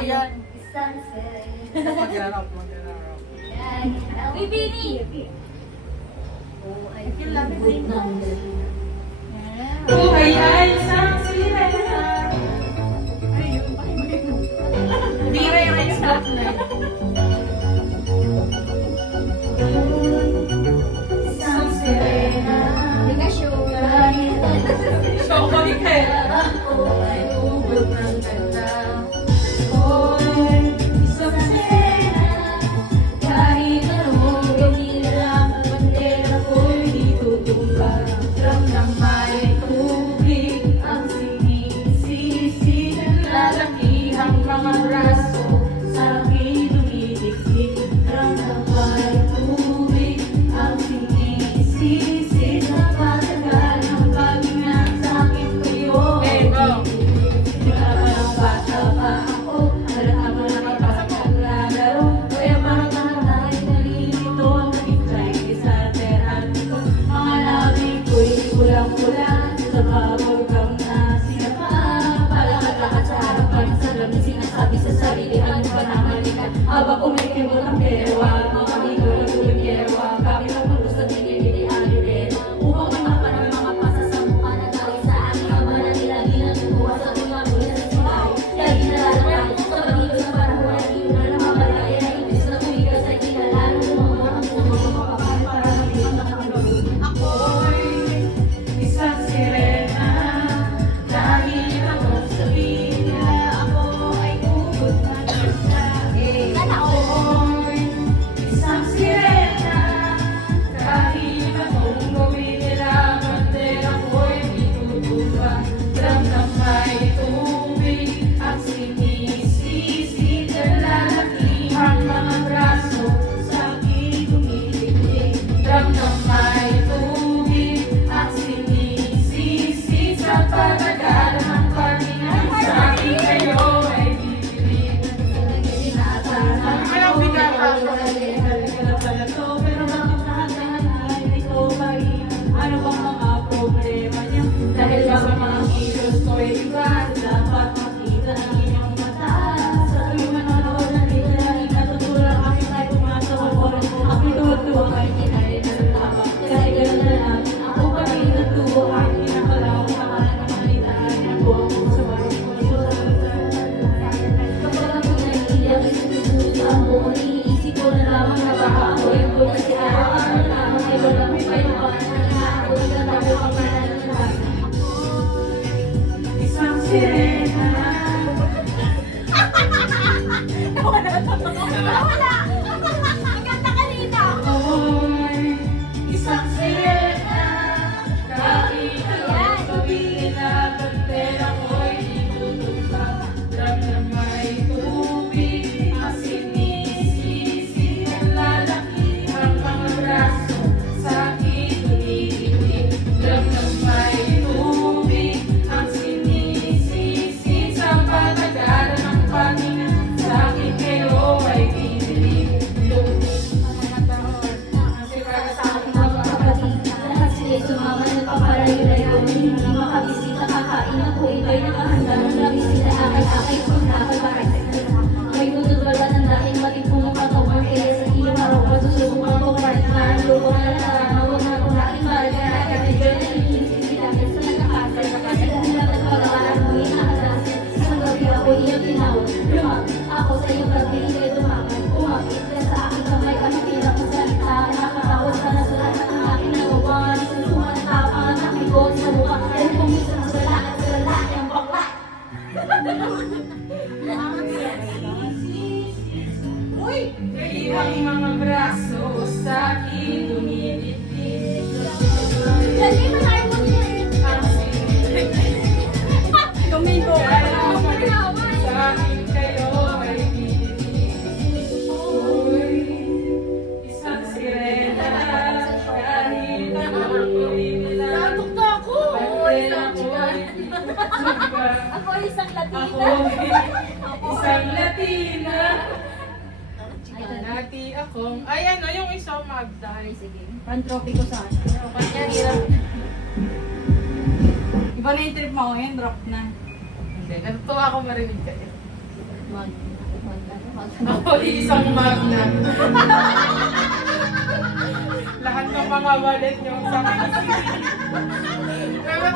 Ayan. Mag-arap. Bibini! Oh, ayan, isang sirena. Hindi rin yung spotlight. Isang sirena. Hindi ka sure. So, kami kayo. Ako ay ubod ng ganda. Hoy, isang sirena. Kahit anong gawin lang, bandera ko'y di tutumba. Ramdam may tubig ang sinisisi ng lalakihang mga braso sa aking dumidikdik. Ramdam ay tubig ang sinisisi sa patagal ng paghinga sa akin kayo. Hey, go! Mula pa ng bata pa ako, halaga mo na kapaglalaro. Kaya parang tayo nalilito ang naging sa terahan ko. Mga labi ko'y kulang-kulang sa paborgang na sinapa. Palakad-lakad sa harapan, sa lamig sinasabi sa sarili, ano ba naman ikan? Habang kumikimot ang perwa, mga amigo na tuwing-yerwa, kami lang ang gusto nilibili alibet. Upang manapan ang mga pasa sa mukha na galing sa aking ama na nilagi na lumuha sa mga muli sa silay. Lagi nalalakad sa pag-ibig sa panahon at iyon na namamalaya na ibig na tumiga sa kinalalo ng mga kapapal para sabihin ang nakakagawin. Ako'y isang sirena. Dahil akong sabihin nila ako ay ubod na ganda. Ako'y isang sirena. Kahit anong gawin nila, bandera ko'y itutuba. Ramdam may tubig ang sinisisi ng lalakihang mga braso sa aking dumidikdik. Ramdam may tubig ang sinisisi sa patagal ng paghinga sa akin kayo ay bibili. Ayaw bigatan. Pero bakit lahat ito ba ano bang mga problema niya? Dahil ba sa mga kilos ko ay iba, dapat makita ng inyong mata. Sa tuwing manonood na dito lagi natutulak aking ay pumasawal. Aking tuwa-tuwa kay kinay na nagtapa. Kasi gano'n na lang, ako pa rin natuwa. Aking pinakalaw sa kanan ng malitaan. Ako ako sa bahay ko. Kapag ako naiiyak, isususunod ang buong iniisip ko na lamang na baka ako yung buong kasi araw-araw na lamang ay wala may payuhan na ako nagtatapo ang mananalaman. Isang sirena. Wala! Ang ganda kanina! Ako'y isang sirena. Kahit anong sabihin na bandera ko'y itutumba. Ramdam may tubig ang sinisisi ng lalakihang mga braso sa aking dumidikdik. Ramdam may tubig ang sinisisi sa patagal ng paghinga sa akin kayo ay bibili. Mga taon, kasi para sa akin Lahat sila'y sumama nagpapalayo-layo. Hindi makabisita, kakain ako. Ito'y nakahanda ng labis sila akay-akay. Kung nakapagparay sa kanila. May tutod wala ng dahil matipong ang katawan. Kaya sa iyo araw pa susubukan ko. Kahit parang luko na lang. Huwag na kumain. Baragay ka medyo naiinis sila. Sa nagkakasal. Kasi dahil lang nagpag-aaral mo inaalas. Isang gabi ako iyong tinawag. Lumapit ako sa iyong gabi. Ika'y tumakan. Umapit ka sa aking kamay. Ano bilang kong salita. Nakakatawa ka na sa lahat ng aking nagawa. Susunod na tapang ang aking buhok sa mukha. Dahil kung minsan ang salakad sa lalaki ang bakla. Uy! Kayang mga braso sa akin dumidikdik. Dali mo tayo mo Ang Domingo ka sa akin kayo ay bibili. Uy, isang sirena. Kahit anong gawin nila, Natok na ako! bandera ko'y itutumba. Ako isang Latina. Isang Latina. Nati akong, ayan o, yung isang Magda. Sige. Pan-trophy ko sa akin. Kanya hirap. Iba na yung trip mo ngayon, drop na. Hindi, natutuwa ako marinig kayo. Ako isang magna. Lahat ng mga wallet yung sa akin. Pero